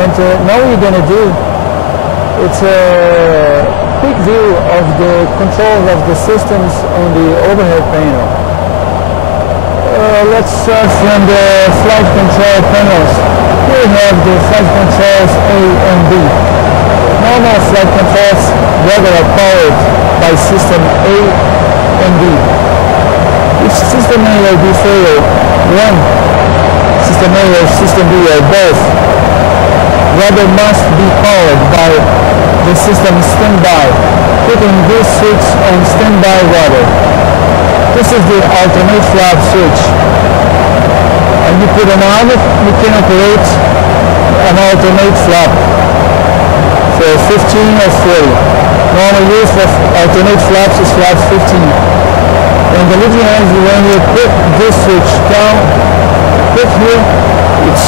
And now we're going to do, it's a quick view of the controls of the systems on the overhead panel. Let's start from the flight control panels. Here we have the flight controls A and B. Normal flight controls regular powered by system A and B. If system A or B fail, one system A or system B or both, rudder must be powered by the system standby, putting this switch on standby rudder. This is the alternate flap switch. And you put an on it, you can operate an alternate flap for 15 or 40. Normal use of alternate flaps is flap 15. And the leading edge, when you put this switch down, put here, its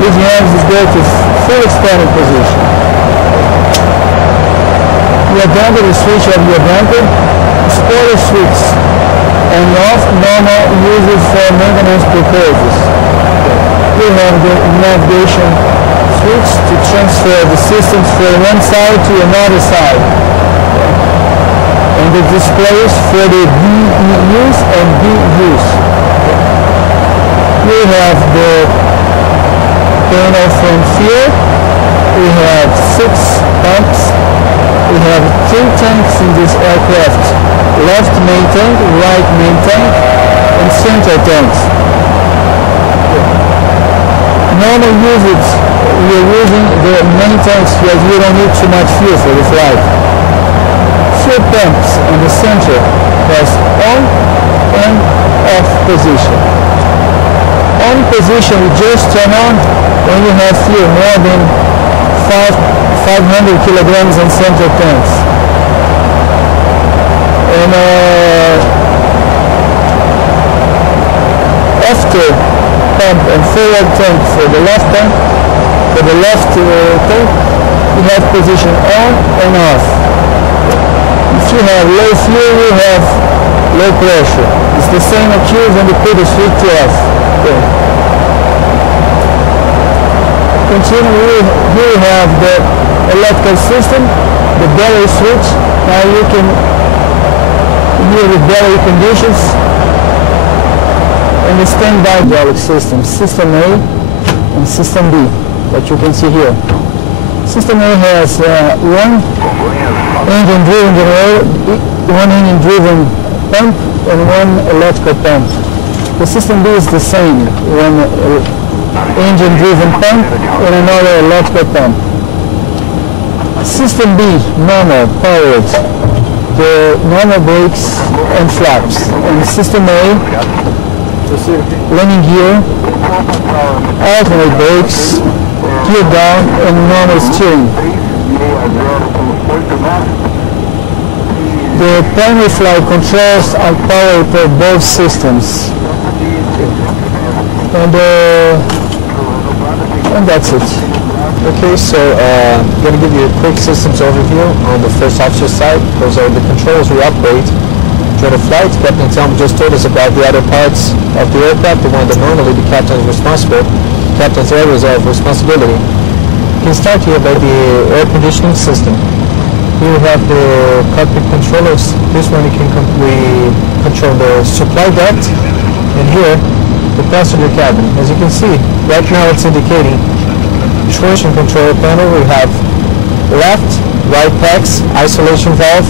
leading edge is go to full expanded position. You abandon the switch of your damper, spoiler switch, and off normal uses for maintenance purposes. We have the navigation switch to transfer the systems from one side to another side. And the displays for the D use and B use. We have the panel from here. We have 6 pumps. We have 3 tanks in this aircraft. Left main tank, right main tank, and center tanks. Normal usage, we are using the main tanks because we don't need too much fuel for the flight. 4 pumps in the center has on and off position. On position, we just turn on when you have fuel more than 500 kilograms in center tanks. And after pump and forward tank for the left tank, you have position on and off. If you have low fuel, you have low pressure. It's the same accused when you put the switch off. Okay. Continue, here we have the electrical system, the battery switch. Now you can hear the battery conditions and the standby hydraulic system, system A and system B, that you can see here. System A has one engine-driven pump and one electrical pump. The system B is the same, one engine-driven pump and another electrical pump. System B, normal, powered, the normal brakes and flaps. And system A, landing gear, alternate brakes, gear down, and normal steering. The primary flight controls are powered by both systems. And that's it. Okay, so I'm going to give you a quick systems overview on the first officer side. Those are the controls we operate during the flight. Captain Tom just told us about the other parts of the aircraft, the one that normally the captain is responsible, captain's areas of responsibility. We can start here by the air conditioning system. Here we have the cockpit controllers. This one we control the supply duct, and here the passenger cabin. As you can see, right now it's indicating traction control panel. We have left, right packs, isolation valve,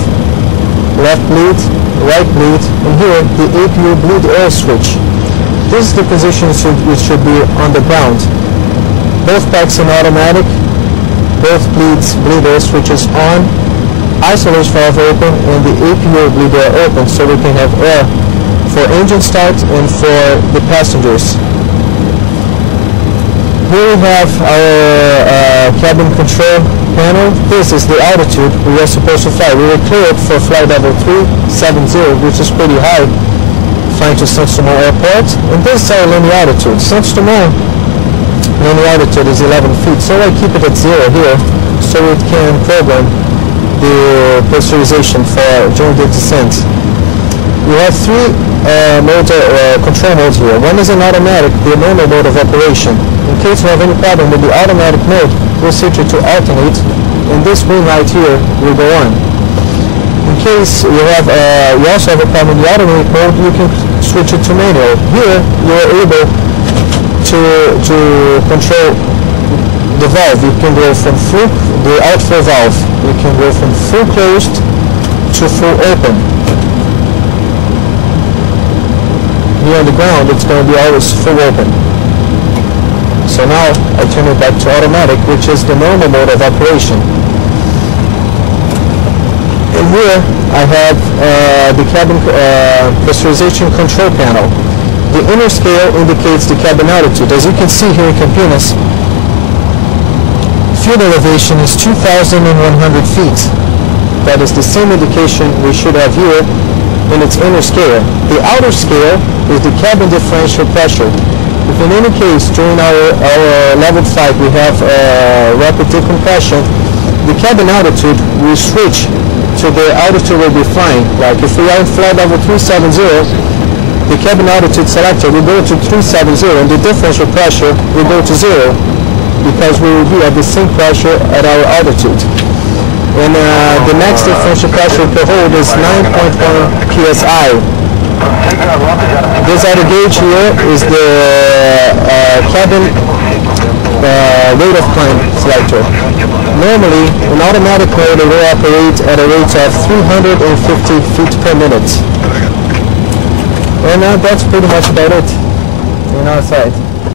left bleed, right bleed, and here the APU bleed air switch. This is the position it should be on the ground. Both packs in automatic, both bleed air switches on, isolation valve open, and the APU bleed air open, so we can have air for engine start and for the passengers. Here we have our cabin control panel. This is the altitude we are supposed to fly. We were cleared for flight level 370, which is pretty high, flying to Santos Dumont Airport. And this is our landing altitude. Santos Dumont landing altitude is 11 feet, so I keep it at 0 here, so it can program the pressurization for during the descent. We have 3 control modes here. One is an automatic, the normal mode of operation. In case you have any problem with the automatic mode, we'll switch it to alternate, and this green light here will go on. In case you have, you also have a problem in the alternate mode, you can switch it to manual. Here, you are able to control the valve. You can go from the outflow valve. You can go from full closed to full open. Here on the ground, it's going to be always full open. So now I turn it back to automatic, which is the normal mode of operation. And here I have the cabin pressurization control panel. The inner scale indicates the cabin altitude. As you can see here in Campinas, fuel elevation is 2,100 feet. That is the same indication we should have here in its inner scale. The outer scale is the cabin differential pressure. If in any case during our level flight we have rapid decompression, the cabin altitude will switch to the altitude we'll be flying. Like if we are in flight level 370, the cabin altitude selector will go to 370 and the differential pressure will go to 0 because we will be at the same pressure at our altitude. And the max differential pressure per hold is 9.1 psi. This outer gauge here is the cabin rate of climb selector. Normally, in automatic mode, it will operate at a rate of 350 feet per minute. And that's pretty much about it on our side.